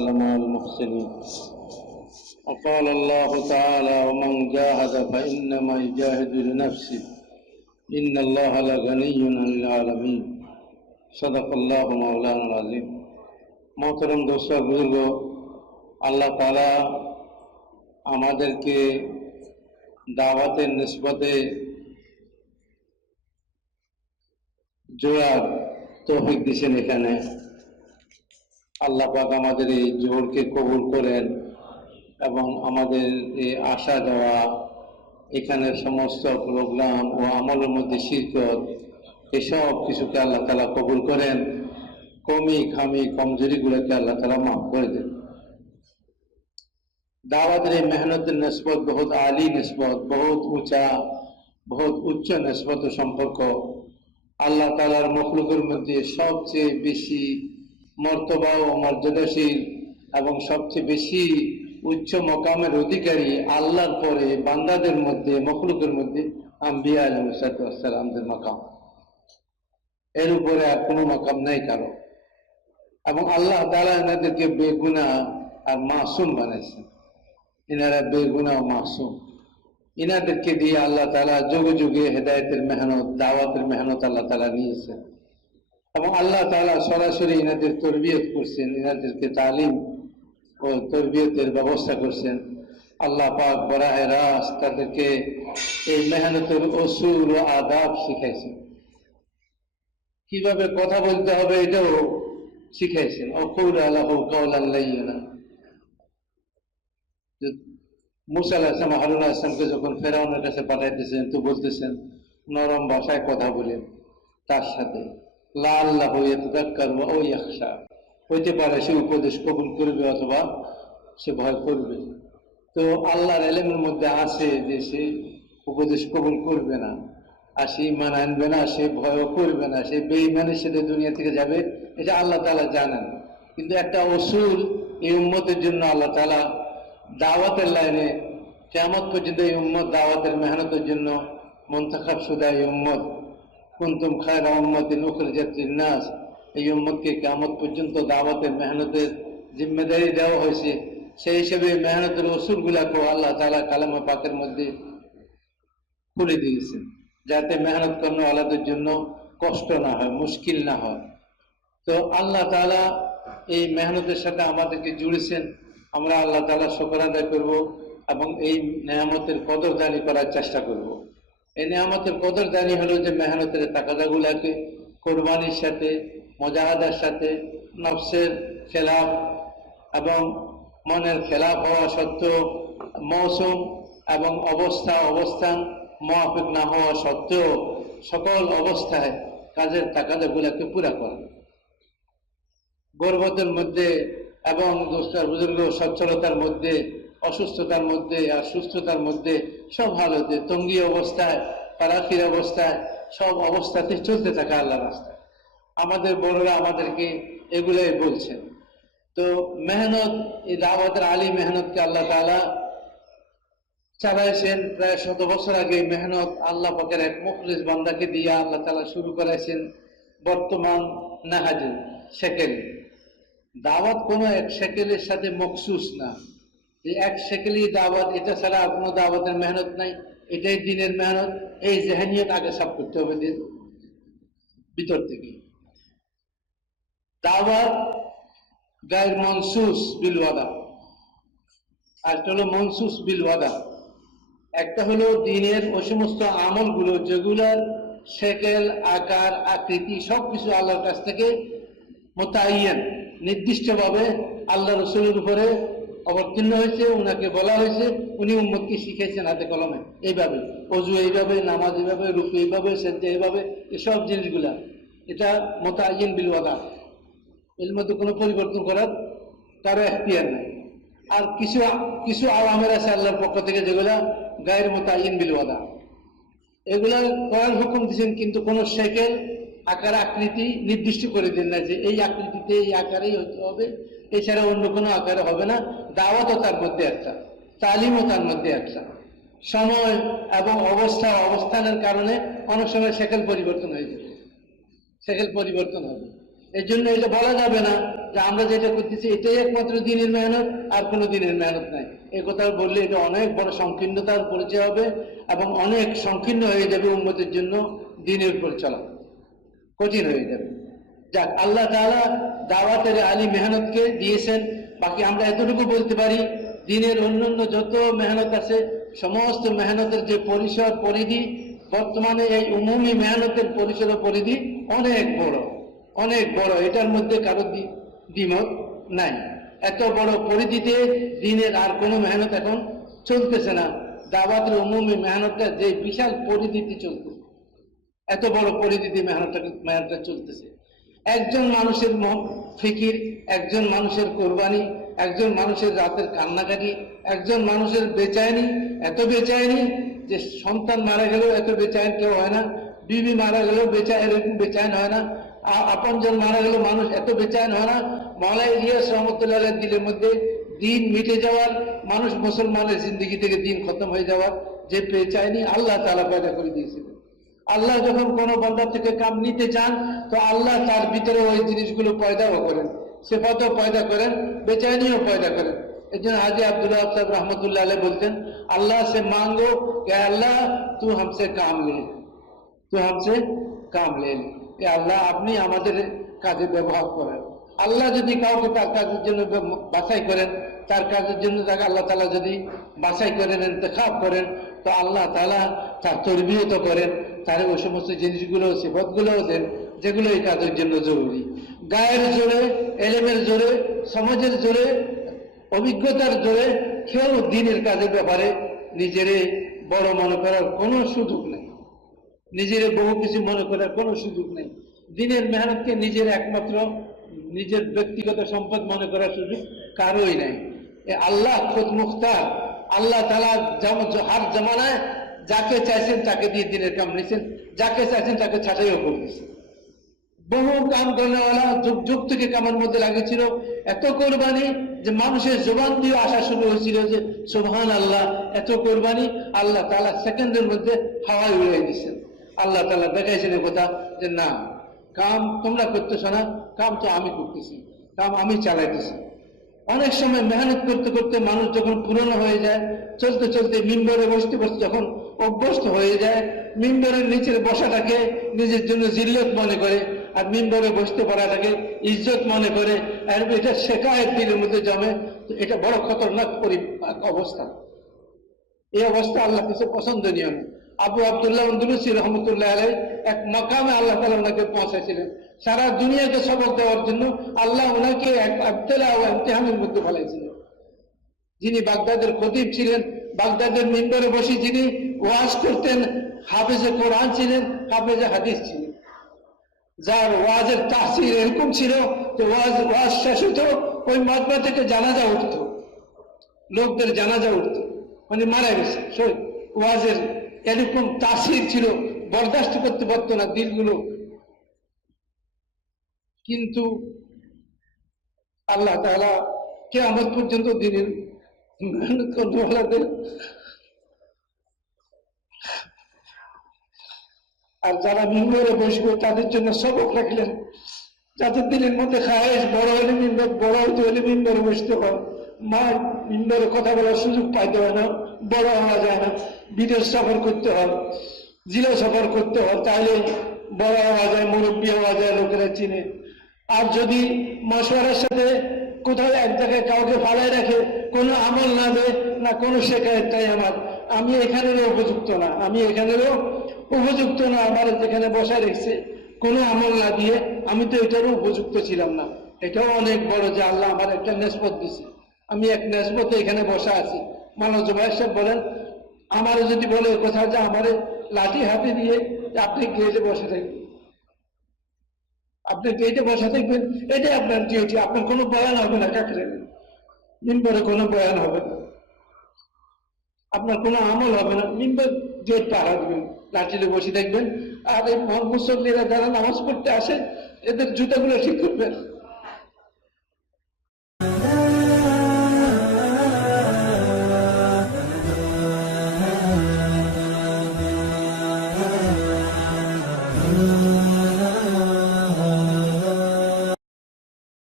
الله لمع المحسنين. وقال الله تعالى: ومن جاهد فإنما يجاهد لنفسه إن الله لغني عن العالمين. صدق الله مولانا العظيم. मोहतरम दोस्तों बुजुर्गो, अल्लाह ताला আমাদেরকে দাওয়াতের নিসবতে জোড়ার তৌফিক দিয়েছেন। এখানে আল্লাহ পাক আমাদের এই জোহরকে কবুল করেন এবং আমাদের এই আসা যাওয়া, এখানের সমস্ত প্রোগ্রাম ও আমলের মধ্যে শিরকত, এসব কিছুকে আল্লাহ তাআলা কবুল করেন। কমি খামি কমজোরিগুলোকে আল্লাহ তাআলা মাফ করে দেন। দাওয়াতের এই মেহনতের নিসবত বহুত আলী নিসবত, বহুত উঁচা, বহুত উচ্চ নিসবত সম্পর্ক। আল্লাহ তাআলার মখলুকের মধ্যে সবচেয়ে বেশি মর্তবা ও মর্যাদাশীল এবং সবচেয়ে বেশি উচ্চ মকামের অধিকারী আল্লাহর পরে বান্দাদের মধ্যে, মখলুকের মধ্যে আম্বিয়া আলাইহিসসালামদের মাকাম। এর উপরে আর কোনো মাকাম নাই কারো। এবং আল্লাহ তাআলা এনাদেরকে বেগুনাহ আর মাসুম বানাইছেন। ইনারা বেগুনাহ ও মাসুম। ইনাদেরকে দিয়ে আল্লাহ তাআলা যুগে যুগে হেদায়েতের মেহনত, দাওয়াতের মেহনত আল্লাহ তাআলা নিয়েছেন এবং আল্লাহ তাআলা সরাসরি ইনাদের তরবিয়ত করছেন, ইনাদেরকে তালিম ও তরবিয়তের ব্যবস্থা করছেন। আল্লাহ পাক বরাহে রাস্ত তাদেরকে এই মেহনতের উসুল ও আদাব শিখাইছেন। কিভাবে কথা বলতে হবে এটাও শিখাইছেন। অকুল আলাহু কাওলান লাইয়িনা। মুসা আলাইহিস সালাম হারুন আলাইহিস সালামকে যখন ফেরাউনের কাছে পাঠাইতেছেন তো বলতেছেন নরম ভাষায় কথা বলেন তার সাথে। লাআল্লাহু ইয়াতাযাক্কারু আও ইয়াখশা। হইতে পারে সে উপদেশ কবুল করবে অথবা সে ভয় করবে। তো আল্লাহর ইলমের মধ্যে আছে যে সে উপদেশ কবুল করবে না, আর সে ঈমান আনবে না, সে ভয়ও করবে না, সে বেঈমানের সাথে দুনিয়া থেকে যাবে, এটা আল্লাহ তাআলা জানেন। কিন্তু একটা উসুল এই উম্মতের জন্য আল্লাহ তাআলা দাওয়াতের লাইনে কিয়ামত পর্যন্ত এই উম্মত দাওয়াতের মেহনতের জন্য মুনতাখাব শুদা এই উম্মত, কুনতুম খায়রা উম্মাতিন উখরিজাত লিন-নাস, এই উম্মতকে কিয়ামত পর্যন্ত দাওয়াতের মেহনতের জিম্মেদারি দেওয়া হয়েছে। সেই হিসেবে মেহনতের উসুলগুলাকেও আল্লাহ তাআলা কালামে পাকের মধ্যে খুলে দিয়েছেন, যাতে মেহনত কর্মওয়ালাদের জন্য কষ্ট না হয়, মুশকিল না হয়। তো আল্লাহ তাআলা এই মেহনতের সাথে আমাদেরকে জুড়েছেন। আমরা আল্লাহ তাআলার শুকর আদায় করব এবং এই নেয়ামতের কদরদানি করার চেষ্টা করব। এই নেয়ামতের কদরদানি হলো যে মেহনতের তাকাদাগুলাকে কোরবানির সাথে, মুজাহাদার সাথে, নফসের খেলাফ এবং মনের খেলাফ হওয়া সত্ত্বেও, মৌসুম এবং অবস্থান মুআফিক না হওয়া সত্ত্বেও সকল অবস্থায় কাজের তাকাদাগুলাকে পুরা করা। গর্ভতের মধ্যে এবং দোস্তার বুজুর্গ সচ্ছলতার মধ্যে, অসুস্থতার মধ্যে আর সুস্থতার মধ্যে, সব হালতে, তঙ্গি অবস্থায়, পারাফির অবস্থায়, সব অবস্থাতে চলতে থাকা আল্লাহর রাস্তায়। আমাদের বড়রা আমাদেরকে এগুলাই বলছেন। তো মেহনত, এই দাওয়াতের আলী মেহনতকে আল্লাহ তাআলা চালাইছেন। প্রায় 100 বছর আগে মেহনত আল্লাহ পাকের এক মুখলিস বান্দাকে দিয়ে আল্লাহ তাআলা শুরু করাইছেন। বর্তমান নাহাজে সেকেল দাওয়াত কোনো এক সেকেলের সাথে মখসুস না, যে এক সেকেলই দাওয়াত, এটা ছাড়া আর কোনো দাওয়াতের মেহনত নাই, এটাই দিনের মেহনত। এই জেহানিয়ত আগে সাফ করতে হবে দিন ভিতর থেকে। দাওয়াত গায়ের মনসুস বিল ওয়াদা, আর একটা হলো মনসুস বিল ওয়াদা। একটা হলো দিনের ওই সমস্ত আমলগুলো যেগুলার সেকেল, আকার, আকৃতি সবকিছু আল্লাহর কাছ থেকে মুতাআয়্যান, নির্দিষ্টভাবে আল্লাহ রাসূলের উপরে অবতীর্ণ হয়েছে, উনাকে বলা হয়েছে, উনি উম্মতকে শিখাইছেন হাতে কলমে, এইভাবে ওযু এইভাবে, নামাজ এইভাবে, রুকু এইভাবে, সিজদা এইভাবে, এসব জিনিসগুলা এটা মুতাআয়্যান বিল ওয়াদা। এর মধ্যে কোনো পরিবর্তন করার কারো এখতিয়ার নাই। আর কিছু আওয়ামের আছে আল্লাহর পক্ষ থেকে যেগুলা গায়ের মুতাআয়্যান বিল ওয়াদা, এগুলা করার হুকুম দিয়েছেন, কিন্তু কোনো সেকেল, আকার, আকৃতি নির্দিষ্ট করে দেন না যে এই আকৃতিতে, এই আকারেই হতে হবে, এছাড়া অন্য কোনো আকারে হবে না। দাওয়াতও তার মধ্যে একটা, তালিমও তার মধ্যে একটা। সময় এবং অবস্থানের কারণে অনেক সময় সেকেল পরিবর্তন হয়ে যাবে, সেকেল পরিবর্তন হবে। এর জন্য এটা বলা যাবে না যে আমরা যেটা করতেছি এটাই একমাত্র দিনের মেহনত, আর কোনো দিনের মেহনত নাই। এই কথা বললে এটা অনেক বড় সংকীর্ণতার পরিচয় হবে এবং অনেক সংকীর্ণ হয়ে যাবে উম্মতের জন্য, দিনের উপর চলা কঠিন হয়ে যাবে। যাক, আল্লাহ তাআলা দাওয়াতের আলী মেহনতকে দিয়েছেন। বাকি আমরা এতটুকু বলতে পারি, দিনের অন্যান্য যত মেহনত আছে সমস্ত মেহনতের যে পরিসর পরিধি, বর্তমানে এই উমুমি মেহনতের পরিসর ও পরিধি অনেক বড়, অনেক বড়। এটার মধ্যে কারো দ্বিমত নাই। এত বড় পরিধিতে দিনের আর কোনো মেহনত এখন চলতেছে না। দাওয়াতের উমুমি মেহনতটা যে বিশাল পরিধিতে চলতেছে, এত বড় পরিধিতে মেহনতটা চলতেছে। একজন মানুষের ফিকির, একজন মানুষের কোরবানি, একজন মানুষের রাতের কান্নাকাটি, একজন মানুষের বেচায়নি, এত বেচায়নি যে সন্তান মারা গেলেও এত বেচায়ন কেউ হয় না, বিবি মারা গেলেও এরকম বেচায়ন হয় না, আপনজন মারা গেলেও মানুষ এত বেচায়ন হয় না। মাওলানা ইলিয়াস রহমতুল্লাহ দিলের মধ্যে দিন মিটে যাওয়ার, মানুষ মুসলমানের জিন্দগি থেকে দিন খতম হয়ে যাওয়ার যে বেচায়নি আল্লাহ তাআলা পয়দা করে দিয়েছিলেন। আল্লাহ যখন কোনো বান্দা থেকে কাম নিতে চান তো আল্লাহ তার ভিতরে ওই জিনিসগুলো পয়দাও করেন, সিফাতও পয়দা করেন, বেচাইনিও পয়দা করেন। এই জন্য হাজি আব্দুল্লাহ সাহেব রহমতুল্লাহ আলাইহি বলতেন, আল্লাহ সে মাঙ্গো কে আল্লাহ তু হামসে কাম লে, তু হামসে কাম লে। এ আল্লাহ আপনি আমাদের কাজে ব্যবহার করেন। আল্লাহ যদি কাউকে তার কাজের জন্য বাছাই করেন, তার কাজের জন্য তাকে আল্লাহ তাআলা যদি বাছাই করেন, ইন্তেখাব করেন, তো আল্লাহ তাআলা তার তরবিয়ত করেন, তার ওই সমস্ত জিনিসগুলো সিফাতগুলোও দেন যেগুলো এই কাজের জন্য জরুরি। গায়ের জোরে, এলেমের জোরে, সমাজের জোরে, অভিজ্ঞতার জোরে কেউ দিনের কাজের ব্যাপারে নিজেরে বড় মনে করার কোনো সুযোগ নেই, নিজের বহু কিছু মনে করার কোনো সুযোগ নেই। দিনের মেহনতকে নিজের একমাত্র নিজের ব্যক্তিগত সম্পদ মনে করার সুযোগ কারোই নাই। আল্লাহ খুদ মুখতার, আল্লাহ তাআলা হার জামানায় যাকে চাইছেন তাকে দিয়ে দিনের কাম নিয়েছেন, যাকে চাইছেন তাকে ছাঁটাইও করতেছেন। বহু কাম করেওয়ালা যুগ যুগ থেকে কামের মধ্যে লাগিয়েছিল, এত কোরবানি যে মানুষের জবান দিয়ে আসা শুরু হয়েছিল যে সুবহান আল্লাহ, এত কোরবানি আল্লাহ তাআলা সেকেন্ডের মধ্যে হাওয়ায় উড়িয়ে দিচ্ছেন। আল্লাহ তাআলা দেখাইছেন কথা যে না, কাম তোমরা করতেছ না, কাম তো আমি করতেছি, কাম আমি চালাইতেছি। অনেক সময় মেহনত করতে করতে মানুষ যখন পুরনো হয়ে যায়, চলতে চলতে মিম্বরে বসতে বসতে যখন অভ্যস্ত হয়ে যায়, মিম্বরের নিচের বসাটাকে নিজের জন্য জিল্লত মনে করে, আর মিম্বরে বসতে পারাটাকে ইজ্জত মনে করে, আর এটা শেখায়েত দিলের মধ্যে জমে। তো এটা বড় খতরনাক অবস্থা। এই অবস্থা আল্লাহ কাছে পছন্দনীয় না। আবু আব্দুল্লাহ আন্দুলুসি রহমতুল্লাহ আলাইহি এক মাকামে আল্লাহ তাআলা ওনাকে পৌঁছাইছিলেন। সারা দুনিয়াকে সবক দেওয়ার জন্য আল্লাহ ওনাকে এক ইবতিলা ও ইমতিহানের মধ্যে ফেলাইছিলেন। যিনি বাগদাদের খতিব ছিলেন, বাগদাদের মিম্বরে বসে যিনি ওয়াজ করতেন, হাফেজে কোরআন ছিলেন, হাফেজে হাদিস ছিলেন, যার ওয়াজের তাসির এরকম ছিল যে ওয়াজ শেষ হতো, ওই মাতবা থেকে জানাজা উঠত, লোকদের জানাজা উঠত, মানে মারা গেছে। ওয়াজের এরকম তাসির ছিল, বরদাস্ত করতে পারতো না দিলগুলো। কিন্তু আল্লাহ তাআলা কিয়ামত পর্যন্ত দিনের মেহনত করনেওয়ালাদের আর যারা মিম্বরে বসবে তাদের জন্য সবক রাখলেন, যাদের দিনের মধ্যে খায়েশ বড় হলে মিম্বর, বড় হতে হলে মিম্বরে বসতে হয়, মা মিম্বরে কথা বলার সুযোগ পাইতে হয় না, বড় হওয়া যায় না, বিদেশ সফর করতে হয়, জেলা সফর করতে হয়, তাহলে বড় হওয়া যায়, মুরব্বী হওয়া যায়, লোকেরা চিনে। আর যদি মশওয়ারার সাথে কোথাও এক জায়গায় কাউকে ফালাই রাখে, কোনো আমল না দেয় না, কোনো শেখায়, তাই আমি এখানেরও উপযুক্ত না, আমি এখানেরও উপযুক্ত না, আমার যেখানে বসায় রেখেছে কোনো আমল না দিয়ে আমি তো এটারও উপযুক্ত ছিলাম না। এটাও অনেক বড় যে আল্লাহ আমার একটা নেসবত দিছে, আমি এক নেসবতে এখানে বসা আছি। মানব জুবাইর সাহেব বলেন, আমারও যদি বলে কোথাও যে আমার লাঠি হাতে দিয়ে আপনি গেটে বসে থাকবেন, আপনি গেটে বসে থাকবেন, এটাই আপনার ডিউটি, আপনার কোনো বয়ান হবে না, কাকরে মিম্বরে কোনো বয়ান হবে না, আপনার কোনো আমল হবে না, মিম্বর গেট পাহারা দিবেন, লাঠিতে বসে থাকবেন। আর এই মুসল্লিরা যারা নামাজ পড়তে আসে এদের জুতাগুলো ঠিক করবেন। Allah